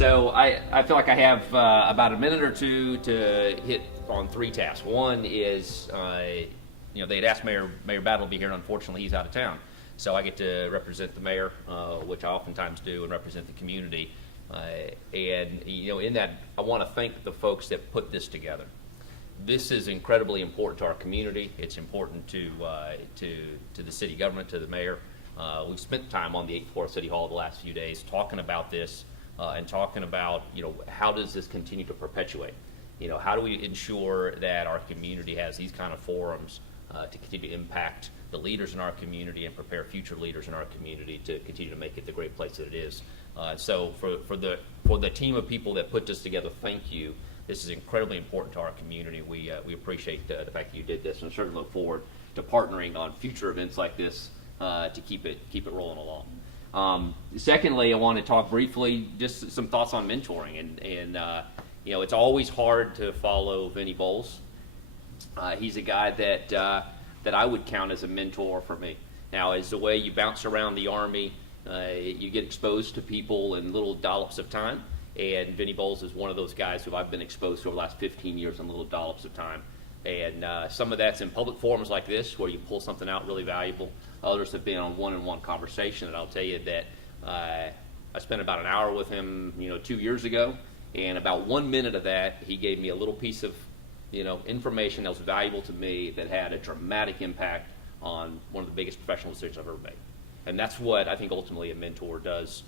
So I feel like I have about a minute or two to hit on three tasks. One is, they'd asked Mayor Battle to be here, and unfortunately he's out of town. So I get to represent the mayor, which I oftentimes do, and represent the community. In that, I want to thank the folks that put this together. This is incredibly important to our community. It's important to the city government, to the mayor. We've spent time on the 8th floor of City Hall the last few days talking about this and talking about, how does this continue to perpetuate? How do we ensure that our community has these kind of forums to continue to impact the leaders in our community and prepare future leaders in our community to continue to make it the great place that it is. So for the team of people that put this together, thank you. This is incredibly important to our community. We appreciate the fact that you did this, and certainly look forward to partnering on future events like this to keep it rolling along. Secondly, I want to talk briefly just some thoughts on mentoring, and it's always hard to follow Vinny Bowles. He's a guy that I would count as a mentor for me. Now, as the way you bounce around the Army, you get exposed to people in little dollops of time, and Vinny Bowles is one of those guys who I've been exposed to over the last 15 years in little dollops of time. And some of that's in public forums like this, where you pull something out really valuable. Others have been on one-on-one conversation, and I'll tell you that I spent about an hour with him, 2 years ago, and about 1 minute of that, he gave me a little piece of, information that was valuable to me that had a dramatic impact on one of the biggest professional decisions I've ever made. And that's what I think ultimately a mentor does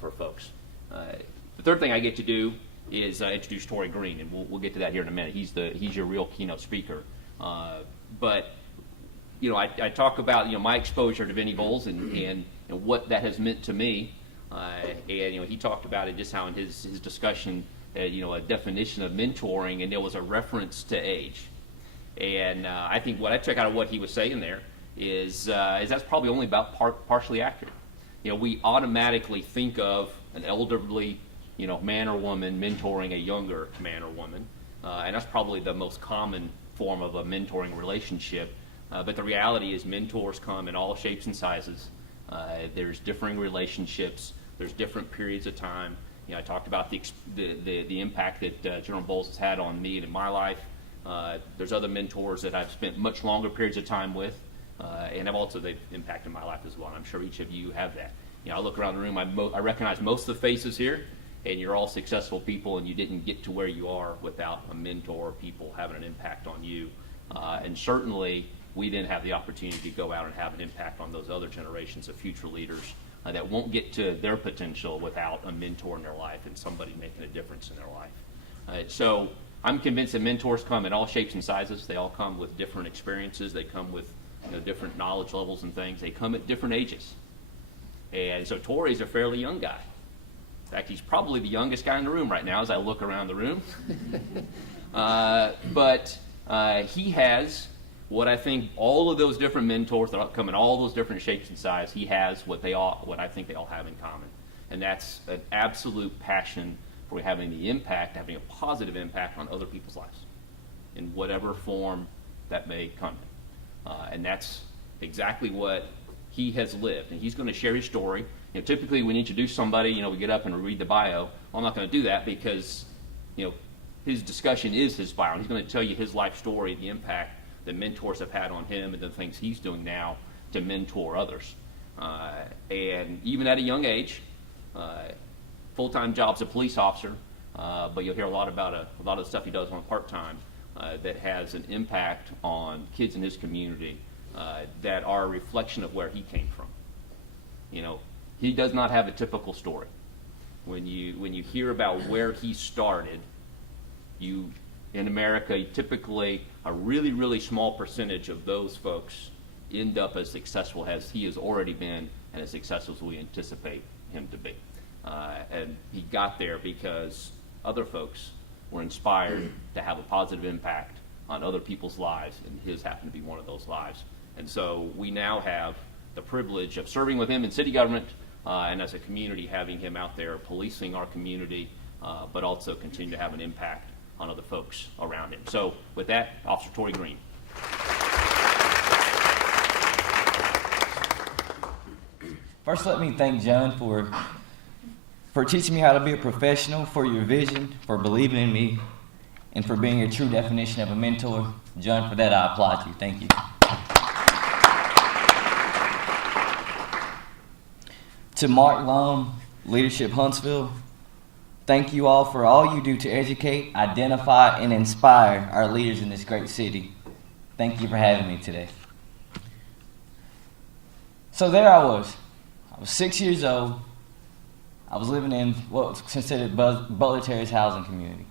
for folks. The third thing I get to do is introduce Tory Green, and we'll get to that here in a minute. He's your real keynote speaker. But I talk about my exposure to Vinny Bowles and what that has meant to me. And he talked about it, just how in his discussion, a definition of mentoring, and there was a reference to age. And I think what I took out of what he was saying there is that's probably only about partially accurate. We automatically think of an elderly man or woman mentoring a younger man or woman, and that's probably the most common form of a mentoring relationship. But the reality is mentors come in all shapes and sizes. There's differing relationships. There's different periods of time. I talked about the impact that General Bowles has had on me and in my life. There's other mentors that I've spent much longer periods of time with, and they've impacted my life as well. And I'm sure each of you have that. I look around the room, I recognize most of the faces here, and you're all successful people, and you didn't get to where you are without a mentor or people having an impact on you. And certainly, we then have the opportunity to go out and have an impact on those other generations of future leaders that won't get to their potential without a mentor in their life and somebody making a difference in their life. So I'm convinced that mentors come in all shapes and sizes. They all come with different experiences. They come with different knowledge levels and things. They come at different ages. And so Tory's a fairly young guy. In fact, he's probably the youngest guy in the room right now as I look around the room. But he has what I think all of those different mentors that come in all those different shapes and sizes, he has what I think they all have in common. And that's an absolute passion for having a positive impact on other people's lives in whatever form that may come in. And that's exactly what he has lived. And he's going to share his story. Typically when you introduce somebody, we get up and read the bio. Well, I'm not going to do that because, his discussion is his bio. He's going to tell you his life story, the impact that mentors have had on him and the things he's doing now to mentor others. And even at a young age, full-time job's a police officer, but you'll hear a lot about a lot of the stuff he does on part-time that has an impact on kids in his community that are a reflection of where he came from. He does not have a typical story. When you hear about where he started, in America, typically a really, really small percentage of those folks end up as successful as he has already been and as successful as we anticipate him to be. And he got there because other folks were inspired to have a positive impact on other people's lives, and his happened to be one of those lives. And so we now have the privilege of serving with him in city government and as a community having him out there policing our community, but also continue to have an impact on other folks around him. So with that, Officer Tory Green. First, let me thank John for for teaching me how to be a professional, for your vision, for believing in me, and for being a true definition of a mentor. John, for that I applaud you. Thank you. To Mark Lum, Leadership Huntsville, thank you all for all you do to educate, identify, and inspire our leaders in this great city. Thank you for having me today. So there I was. I was 6 years old. I was living in what was considered Butler Terrace housing community.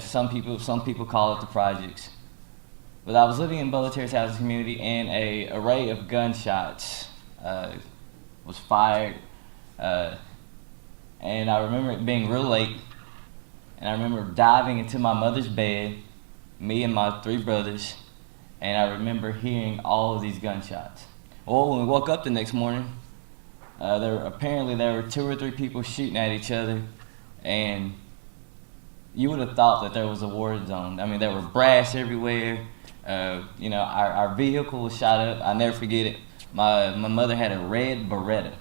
Some people call it the projects. But I was living in Butler Terrace housing community, and an array of gunshots was fired. And I remember it being real late, and I remember diving into my mother's bed, me and my 3 brothers, and I remember hearing all of these gunshots. Well, when we woke up the next morning, there were 2 or 3 people shooting at each other, and you would have thought that there was a war zone. I mean, there were brass everywhere. Our vehicle was shot up. I'll never forget it. My mother had a red Beretta,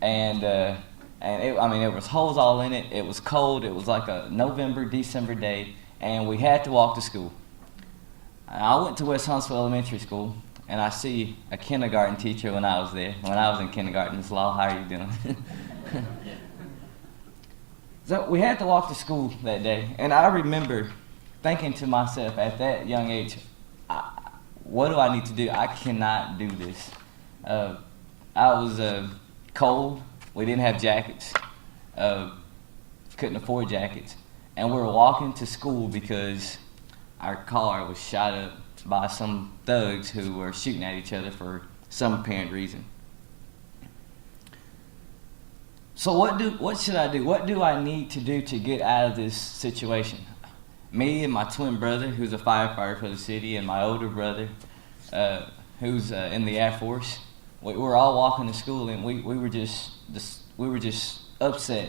and there was holes all in it. It was cold. It was like a November, December day, and we had to walk to school. I went to West Huntsville Elementary School, and I see a kindergarten teacher when I was there. When I was in kindergarten, Miss Law, how are you doing? So we had to walk to school that day, and I remember thinking to myself at that young age, what do I need to do? I cannot do this. I was cold. We didn't have jackets. Couldn't afford jackets. And we were walking to school because our car was shot up by some thugs who were shooting at each other for some apparent reason. So what should I do? What do I need to do to get out of this situation? Me and my twin brother, who's a firefighter for the city, and my older brother, who's in the Air Force, we were all walking to school, and we were just upset,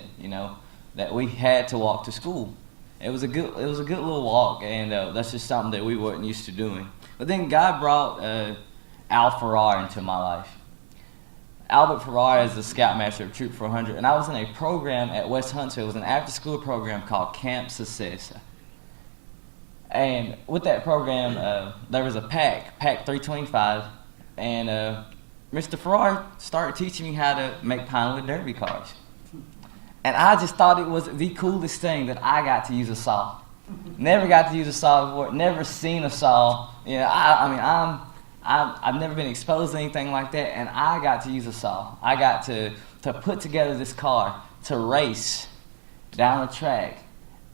that we had to walk to school. It was a good little walk, and that's just something that we weren't used to doing. But then God brought Al Farrar into my life. Albert Farrar is the Scoutmaster of Troop 400, and I was in a program at West Huntsville. It was an after-school program called Camp Success. And with that program, there was a Pack 325, and Mr. Farrar started teaching me how to make Pinewood Derby cars. And I just thought it was the coolest thing that I got to use a saw. Never got to use a saw before, never seen a saw. I've never been exposed to anything like that, and I got to use a saw. I got to put together this car to race down a track.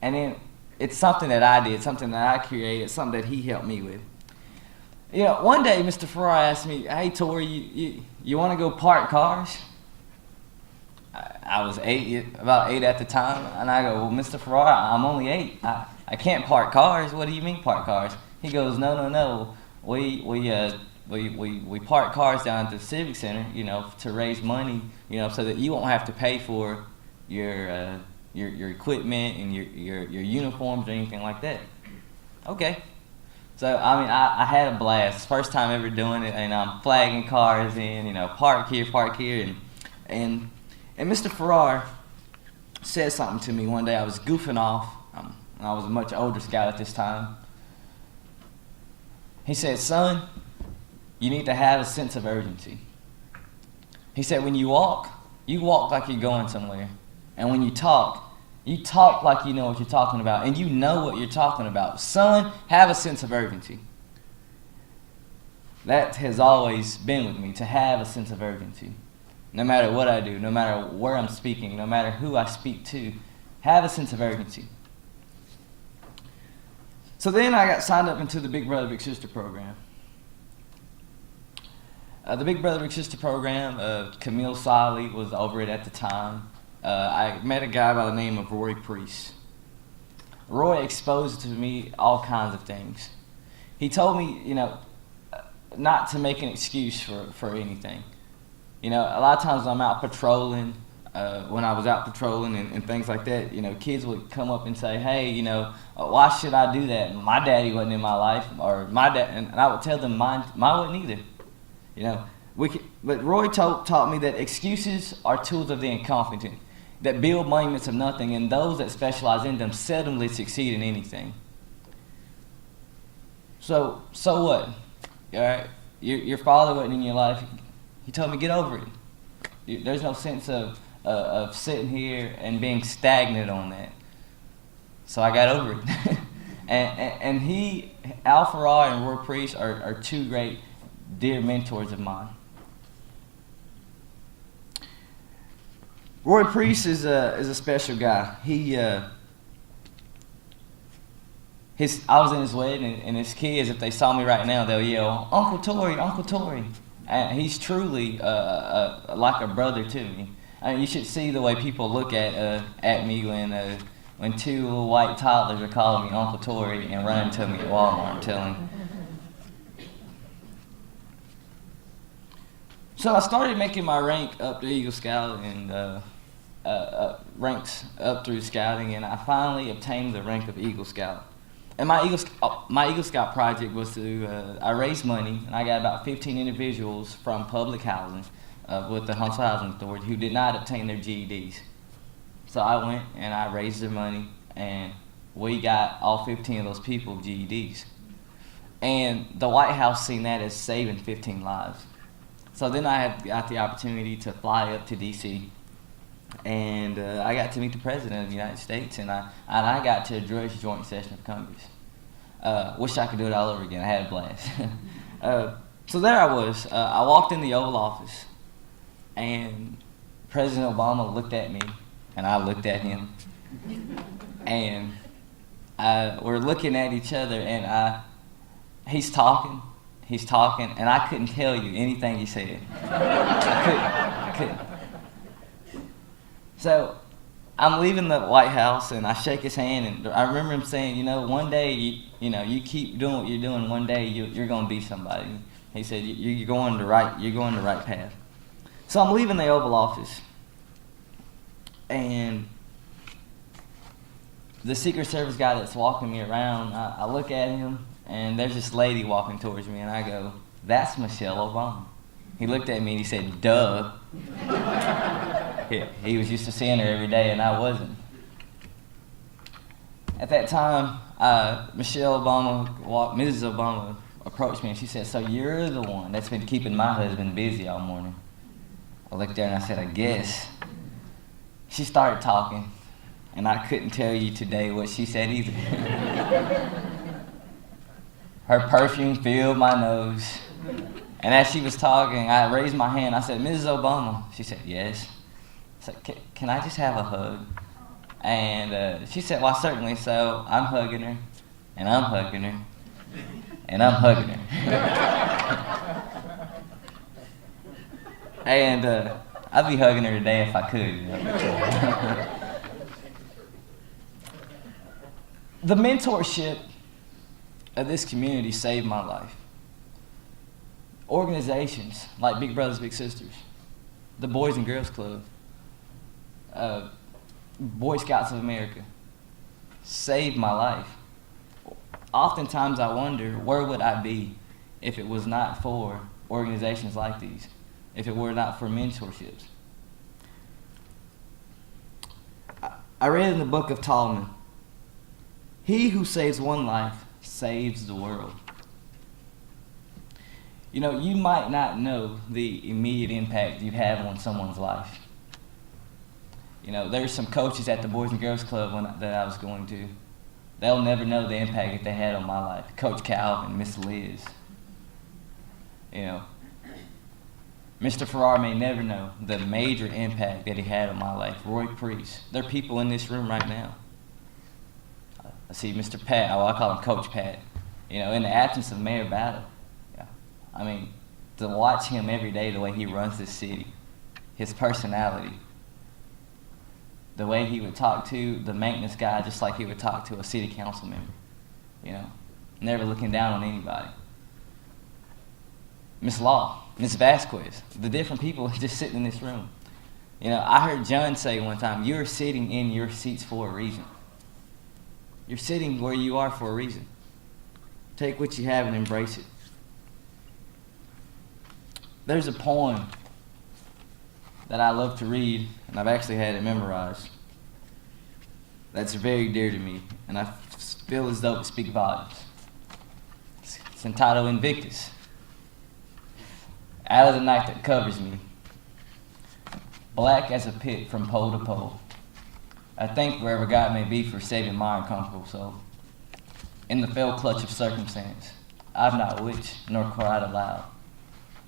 And then it's something that I did, something that I created, something that he helped me with. One day Mr. Farrar asked me, "Hey, Tory, you want to go park cars?" I was about 8 at the time, and I go, "Well, Mr. Farrar, I'm only 8. I can't park cars. What do you mean park cars?" He goes, No. We park cars down at the Civic Center, to raise money, so that you won't have to pay for your equipment and your uniforms or anything like that." Okay. So, I had a blast. First time ever doing it, and I'm flagging cars in, park here, and Mr. Farrar said something to me one day. I was goofing off. I was a much older scout at this time. He said, "Son, you need to have a sense of urgency." He said, "When you walk like you're going somewhere. And when you talk like you know what you're talking about, and you know what you're talking about. Son, have a sense of urgency." That has always been with me, to have a sense of urgency. No matter what I do, no matter where I'm speaking, no matter who I speak to, have a sense of urgency. So then I got signed up into the Big Brother Big Sister program. The Big Brother Big Sister program, Camille Solly was over it at the time. I met a guy by the name of Roy Priest. Roy exposed to me all kinds of things. He told me, not to make an excuse for anything. A lot of times when I'm out patrolling, when I was out patrolling and things like that, kids would come up and say, "Hey, why should I do that? My daddy wasn't in my life," or "My dad," and I would tell them mine wasn't either. But Roy taught me that excuses are tools of the incompetent, that build monuments of nothing, and those that specialize in them seldomly succeed in anything. So what? All right, your father wasn't in your life. He told me, get over it. There's no sense of sitting here and being stagnant on that. So I got over it. and he, Al Farrar and Roy Priest are two great, dear mentors of mine. Roy Priest is a special guy. I was in his wedding, and his kids, if they saw me right now, they'll yell, Uncle Tory, Uncle Tory. And he's truly like a brother to me. I mean, you should see the way people look at me when two little white toddlers are calling me Uncle Tory and running to me at Walmart. I'm telling you. So I started making my rank up to Eagle Scout and ranks up through scouting, and I finally obtained the rank of Eagle Scout. And my Eagle Scout project was I raised money, and I got about 15 individuals from public housing with the Huntsville Housing Authority who did not obtain their GEDs. So I went and I raised their money, and we got all 15 of those people GEDs. And the White House seen that as saving 15 lives. So then I got the opportunity to fly up to D.C., and I got to meet the President of the United States, and I got to address joint session of Congress. Wish I could do it all over again. I had a blast. So there I was. I walked in the Oval Office, and President Obama looked at me, and I looked at him, and we're looking at each other, and he's talking, and I couldn't tell you anything he said. I couldn't. So I'm leaving the White House, and I shake his hand, and I remember him saying, one day, you keep doing what you're doing, one day you're going to be somebody. He said, you're going the right path. So I'm leaving the Oval Office, and the Secret Service guy that's walking me around, I look at him, and there's this lady walking towards me, and I go, that's Michelle Obama. He looked at me and he said, duh. He was used to seeing her every day, and I wasn't. At that time, Mrs. Obama approached me, and she said, so you're the one that's been keeping my husband busy all morning. I looked there and I said, I guess. She started talking, and I couldn't tell you today what she said either. Her perfume filled my nose. And as she was talking, I raised my hand. I said, Mrs. Obama. She said, yes. I said, can I just have a hug? And she said, well, certainly. So I'm hugging her, and I'm hugging her, and I'm hugging her. And I'd be hugging her today if I could. The mentorship of this community saved my life. Organizations like Big Brothers Big Sisters, the Boys and Girls Club, Boy Scouts of America saved my life. Oftentimes I wonder, where would I be if it was not for organizations like these, if it were not for mentorships? I read in the book of Solomon, he who saves one life saves the world. You might not know the immediate impact you have on someone's life. There's some coaches at the Boys and Girls Club that I was going to. They'll never know the impact that they had on my life. Coach Calvin, Miss Liz. Mr. Farrar may never know the major impact that he had on my life. Roy Priest. There are people in this room right now. I see Mr. Pat. I call him Coach Pat. In the absence of Mayor Battle. I mean, to watch him every day, the way he runs this city, his personality, the way he would talk to the maintenance guy just like he would talk to a city council member, never looking down on anybody. Miss Law, Miss Vasquez, the different people just sitting in this room. I heard John say one time, you're sitting in your seats for a reason. You're sitting where you are for a reason. Take what you have and embrace it. There's a poem that I love to read, and I've actually had it memorized, that's very dear to me, and I feel as though it speaks volumes. It's entitled Invictus. Out of the night that covers me, black as a pit from pole to pole, I thank wherever God may be for saving my uncomfortable soul. In the fell clutch of circumstance, I've not wished nor cried aloud.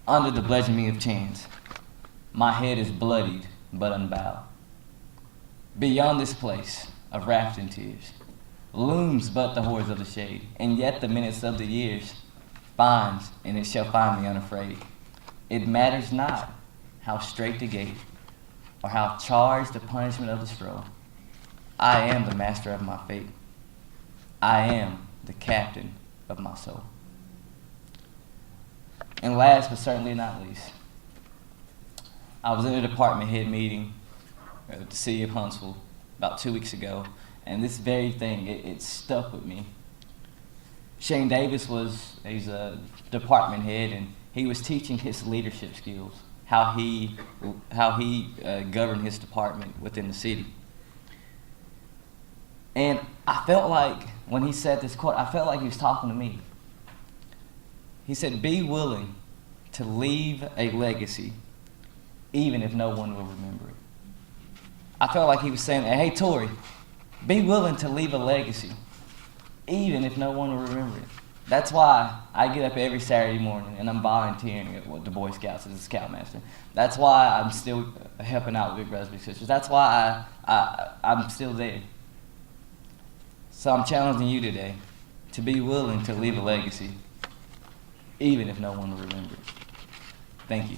Under the bludgeoning of chance, my head is bloodied but unbowed. Beyond this place of wrath and tears, looms but the horrors of the shade, and yet the minutes of the years finds, and it shall find me unafraid. It matters not how straight the gate, or how charged the punishment of the stroll. I am the master of my fate. I am the captain of my soul. And last but certainly not least, I was in a department head meeting at the city of Huntsville about 2 weeks ago, and this very thing, it stuck with me. Shane Davis he's a department head, and he was teaching his leadership skills, how he governed his department within the city. And I felt like, when he said this quote, I felt like he was talking to me. He said, be willing to leave a legacy even if no one will remember it. I felt like he was saying, hey, Tory, be willing to leave a legacy even if no one will remember it. That's why I get up every Saturday morning and I'm volunteering at the Boy Scouts as a scoutmaster. That's why I'm still helping out with Big Brothers Big Sisters. That's why I'm still there. So I'm challenging you today to be willing to leave a legacy even if no one will remember it. Thank you.